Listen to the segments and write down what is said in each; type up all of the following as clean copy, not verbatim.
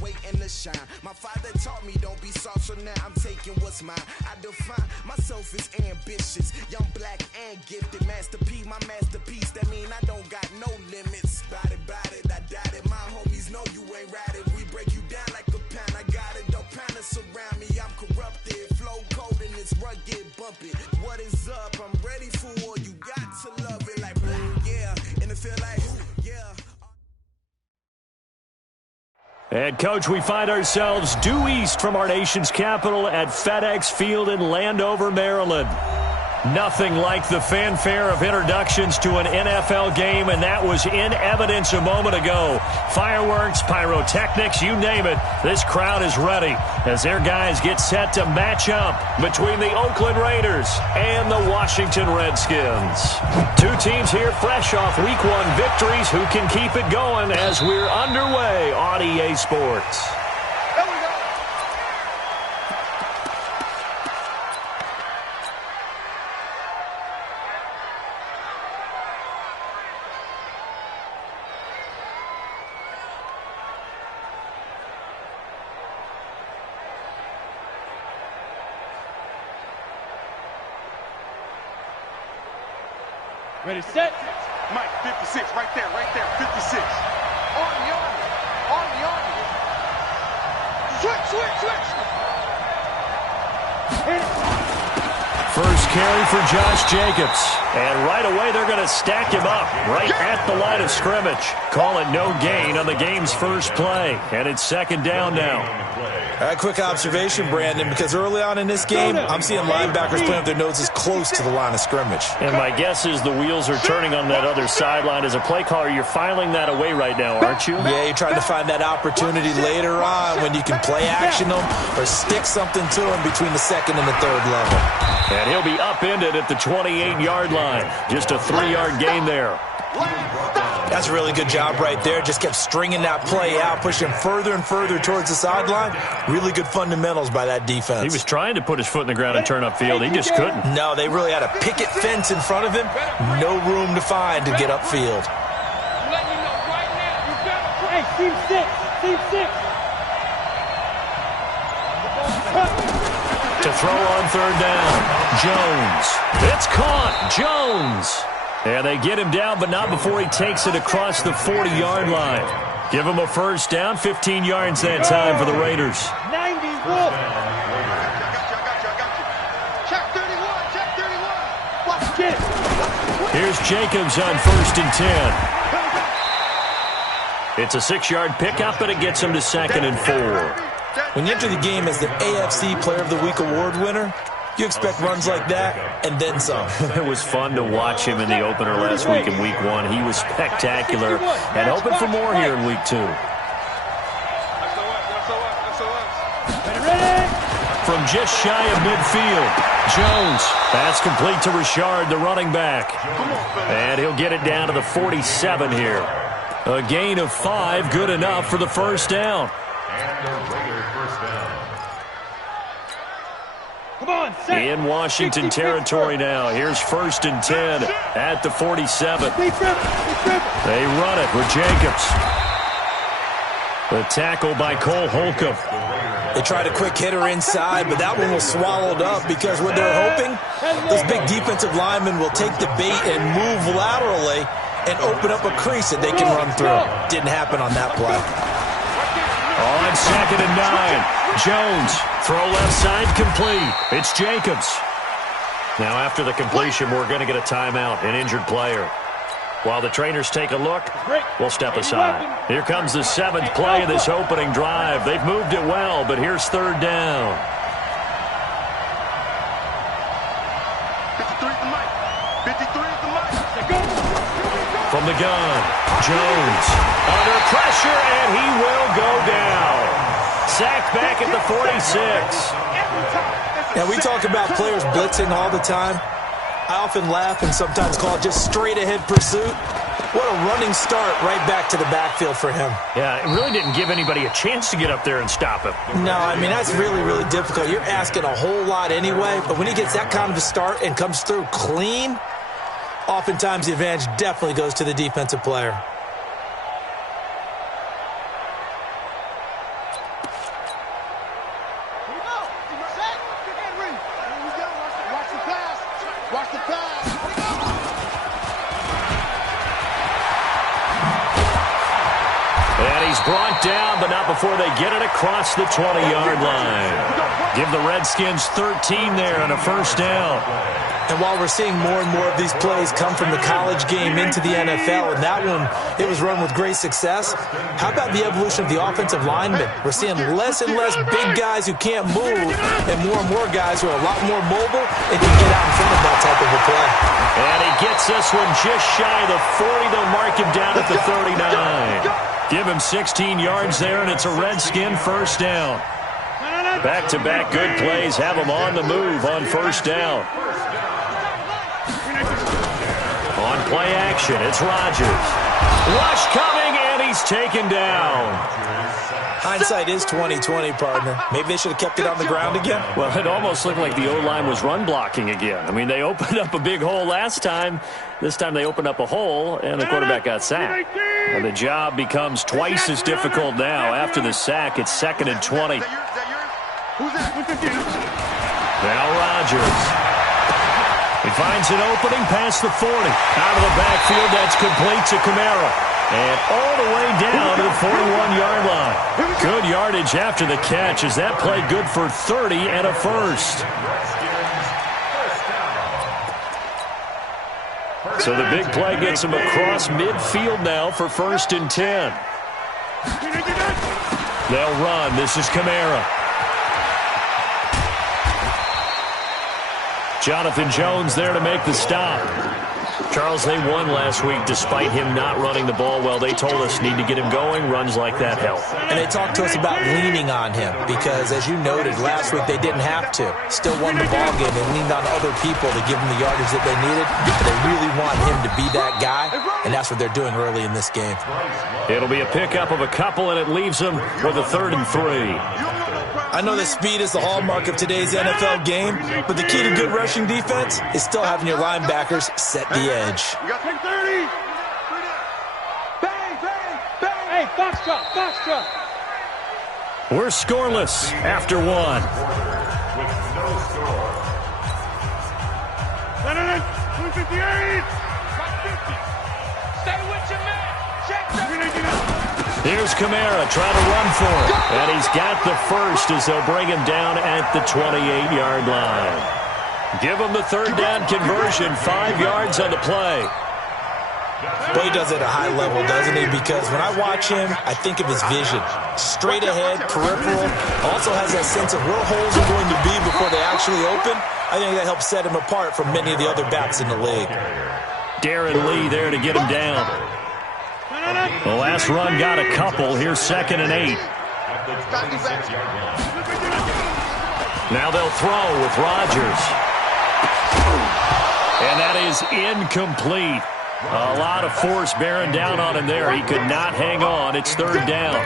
waiting to shine. My father taught me don't be soft, so now I'm taking what's mine. I define myself as ambitious, young, black, and gifted. Master P, my masterpiece. That mean I don't got no limits. Bout it, I doubt it. My homies know you ain't ratted. We break you down like a pound. I got it, don't pound to surround me. I'm corrupted, flow cold and it's rugged, bumpy. What is up? I'm ready for war. You got to love it like yeah, and it feel like yeah. And, Coach, we find ourselves due east from our nation's capital at FedEx Field in Landover, Maryland. Nothing like the fanfare of introductions to an NFL game, and that was in evidence a moment ago. Fireworks, pyrotechnics, you name it. This crowd is ready as their guys get set to match up between the Oakland Raiders and the Washington Redskins. Two teams here fresh off Week 1 victories. Who can keep it going as we're underway on EA Sports? Ready, set. Mike, 56, right there, 56. On the army. Switch. First carry for Josh Jacobs. And right away, they're going to stack him up right at the line of scrimmage. Call it no gain on the game's first play. And it's second down now. A quick observation, Brandon, because early on in this game, I'm seeing linebackers playing with their noses close to the line of scrimmage. And my guess is the wheels are turning on that other sideline. As a play caller, you're filing that away right now, aren't you? Yeah, you're trying to find that opportunity later on when you can play action them or stick something to them between the second and the third level. And he'll be upended at the 28-yard line. Just a 3-yard gain there. That's a really good job right there. Just kept stringing that play out, pushing further and further towards the sideline. Really good fundamentals by that defense. He was trying to put his foot in the ground and turn upfield. He just couldn't. No, they really had a picket fence in front of him. No room to find to get upfield. Hey, team six. To throw on third down. Jones. It's caught. Jones. And they get him down, but not before he takes it across the 40-yard line. Give him a first down, 15 yards that time for the Raiders. 90, Wolf. Check 31. Watch it. Here's Jacobs on first and 10. It's a 6-yard pickup, and it gets him to second and 4. When you enter the game as the AFC Player of the Week award winner, you expect runs like that and then some. It was fun to watch him in the opener last week in Week 1. He was spectacular and hoping for more here in Week 2. From just shy of midfield, Jones. Pass complete to Richard, the running back. And he'll get it down to the 47 here. A gain of 5, good enough for the first down. In Washington territory now. Here's first and 10 at the 47. They run it with Jacobs. The tackle by Cole Holcomb. They tried a quick hitter inside, but that one was swallowed up because what they're hoping, those big defensive linemen will take the bait and move laterally and open up a crease that they can run through. Didn't happen on that play. On second and 9. Jones, throw left side, complete. It's Jacobs. Now after the completion, we're going to get a timeout, an injured player. While the trainers take a look, we'll step aside. Here comes the 7th play of this opening drive. They've moved it well, but here's third down. 53 at the mic. 53 at the mic. From the gun, Jones under pressure, and he will go down. Sacked back at the 46. Now, we talk about players blitzing all the time. I often laugh and sometimes call it just straight-ahead pursuit. What a running start right back to the backfield for him. Yeah, it really didn't give anybody a chance to get up there and stop him. No, I mean, that's really, really difficult. You're asking a whole lot anyway, but when he gets that kind of a start and comes through clean, oftentimes the advantage definitely goes to the defensive player. He's brought down, but not before they get it across the 20-yard line. Give the Redskins 13 there on a first down. And while we're seeing more and more of these plays come from the college game into the NFL, and that one, it was run with great success, how about the evolution of the offensive linemen? We're seeing less and less big guys who can't move and more guys who are a lot more mobile and can get out in front of that type of a play. And he gets this one just shy of the 40. They'll mark him down at the 39. Give him 16 yards there, and it's a Redskin first down. Back-to-back good plays have him on the move on first down. On play action, it's Rodgers. Rush coming, and he's taken down. Hindsight is 20/20, partner. Maybe they should have kept it on the ground again. Well, it almost looked like the O-line was run blocking again. I mean, they opened up a big hole last time. This time they opened up a hole, and the quarterback got sacked. And the job becomes twice as difficult now. After the sack, it's 2nd and 20. Now Rodgers. He finds an opening past the 40. Out of the backfield, that's complete to Kamara. And all the way down to the 41-yard line. Good yardage after the catch as that play good for 30 and a first. So the big play gets him across midfield now for 1st and 10. They'll run. This is Kamara. Jonathan Jones there to make the stop. Charles, they won last week despite him not running the ball well. They told us need to get him going. Runs like that help. And they talked to us about leaning on him because, as you noted, last week they didn't have to. Still won the ball game. They leaned on other people to give them the yardage that they needed. But they really want him to be that guy, and that's what they're doing early in this game. It'll be a pickup of a couple, and it leaves them with a 3rd and 3. I know that speed is the hallmark of today's NFL game, but the key to good rushing defense is still having your linebackers set the edge. You got 30. Bang, bang, bang. Hey, box drop. We're scoreless after one. 258. Stay with your man. Check that. Here's Kamara trying to run for it. And he's got the first as they'll bring him down at the 28-yard line. Give him the 3rd down conversion. 5 yards on the play. But he does it at a high level, doesn't he? Because when I watch him, I think of his vision. Straight ahead, peripheral. Also has that sense of where holes are going to be before they actually open. I think that helps set him apart from many of the other backs in the league. Darren Lee there to get him down. The last run got a couple. Here's 2nd and 8. Now they'll throw with Rodgers. And that is incomplete. A lot of force bearing down on him there. He could not hang on. It's 3rd down.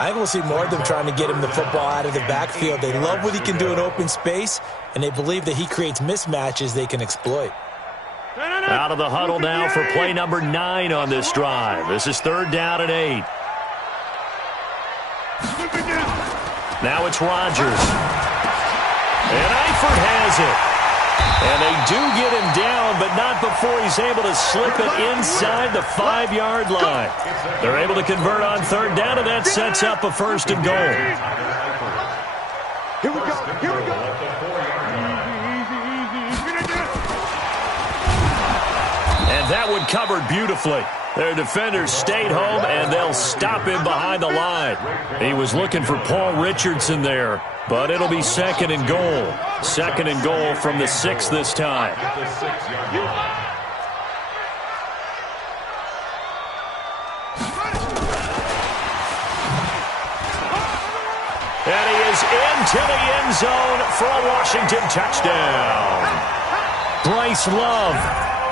I think we'll see more of them trying to get him the football out of the backfield. They love what he can do in open space, and they believe that he creates mismatches they can exploit. Out of the huddle now for play number 9 on this drive. This is 3rd down and 8. Now it's Rodgers. And Eifert has it. And they do get him down, but not before he's able to slip it inside the 5-yard line. They're able to convert on 3rd down, and that sets up a 1st and goal. Here we go. And that one covered beautifully. Their defenders stayed home, and they'll stop him behind the line. He was looking for Paul Richardson there, but it'll be 2nd and goal. 2nd and goal from the 6 this time. And he is into the end zone for a Washington touchdown. Bryce Love.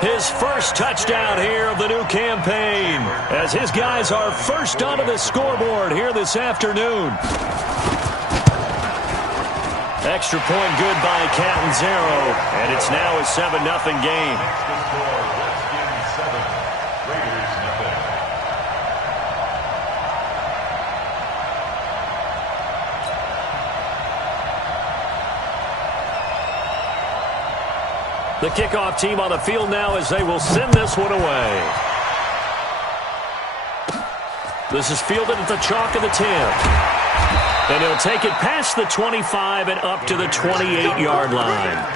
His first touchdown here of the new campaign as his guys are first onto the scoreboard here this afternoon. Extra point good by Catanzaro, and it's now a 7-0 game. The kickoff team on the field now as they will send this one away. This is fielded at the chalk of the 10. And he'll take it past the 25 and up to the 28-yard line.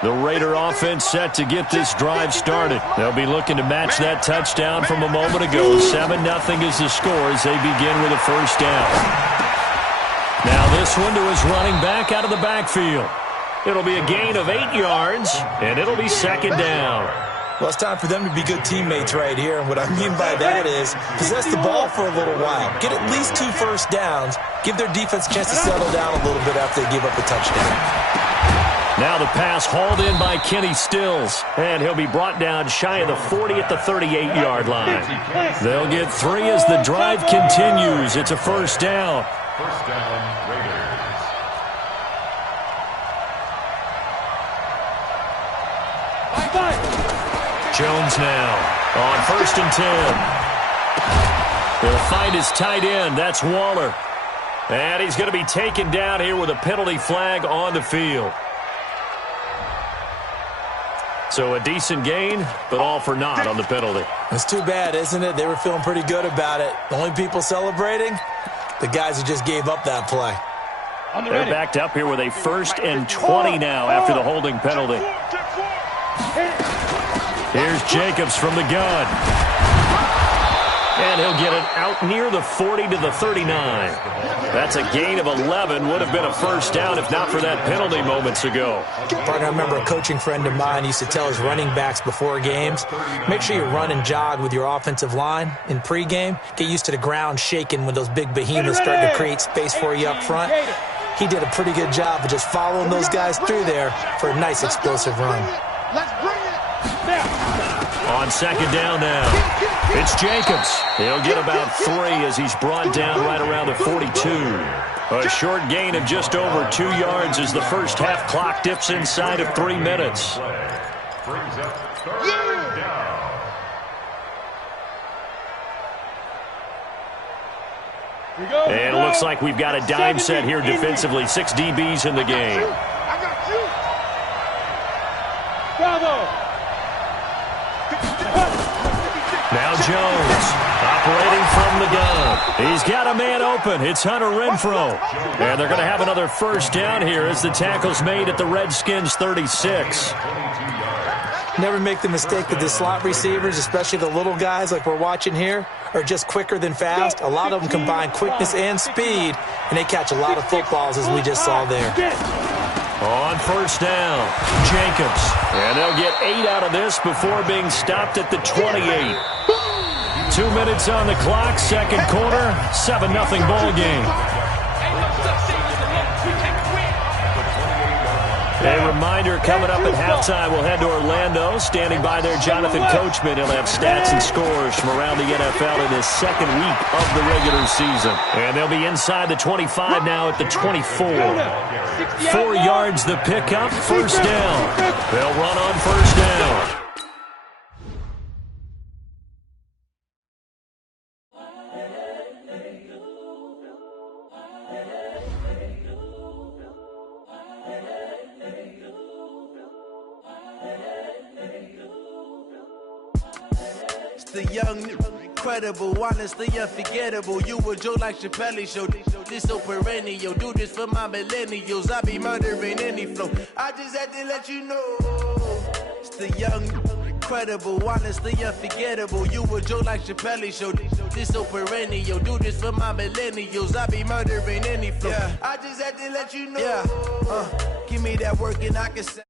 The Raider offense set to get this drive started. They'll be looking to match that touchdown from a moment ago. 7-0 is the score as they begin with a first down. Now this one to his running back out of the backfield. It'll be a gain of 8 yards, and it'll be second down. Well, it's time for them to be good teammates right here. And what I mean by that is possess the ball for a little while. Get at least 2 first downs. Give their defense a chance to settle down a little bit after they give up a touchdown. Now the pass hauled in by Kenny Stills, and he'll be brought down shy of the 40 at the 38-yard line. They'll get 3 as the drive continues. It's a first down. First down, Raiders. Jones now on 1st and 10. He'll find his tight end. That's Waller. And he's going to be taken down here with a penalty flag on the field. So a decent gain, but all for naught on the penalty. It's too bad, isn't it? They were feeling pretty good about it. The only people celebrating, the guys who just gave up that play. They're backed up here with a 1st and 20 now after the holding penalty. Here's Jacobs from the gun. And he'll get it out near the 40 to the 39. That's a gain of 11. Would have been a first down if not for that penalty moments ago. Partner, I remember a coaching friend of mine used to tell his running backs before games, make sure you run and jog with your offensive line in pregame. Get used to the ground shaking when those big behemoths start to create space for you up front. He did a pretty good job of just following those guys through there for a nice explosive run. Let's bring it. On second down now, it's Jacobs. He'll get about 3 as he's brought down right around the 42. A short gain of just over 2 yards as the first half clock dips inside of 3 minutes. Brings up third down. And it looks like we've got a dime set here defensively. 6 DBs in the game. I got you. Bravo. Now Jones, operating from the gun. He's got a man open. It's Hunter Renfrow. And they're going to have another first down here as the tackle's made at the Redskins' 36. Never make the mistake that the slot receivers, especially the little guys like we're watching here, are just quicker than fast. A lot of them combine quickness and speed, and they catch a lot of footballs as we just saw there. On first down, Jacobs. And they'll get 8 out of this before being stopped at the 28. 2 minutes on the clock, second quarter, 7-0 ball game. A reminder, coming up at halftime, we'll head to Orlando. Standing by there, Jonathan Coachman. He'll have stats and scores from around the NFL in his second week of the regular season. And they'll be inside the 25 now at the 24. 4 yards the pickup, first down. They'll run on first down. The young, incredible, honestly unforgettable. You a Joe like Chappelle show. This so perennial. Do this for my millennials. I be murdering any flow. I just had to let you know. It's the young, incredible, honestly unforgettable. You a Joe like Chappelle show. This so perennial. Do this for my millennials. I be murdering any flow. I just had to let you know. Give me that work and I can say.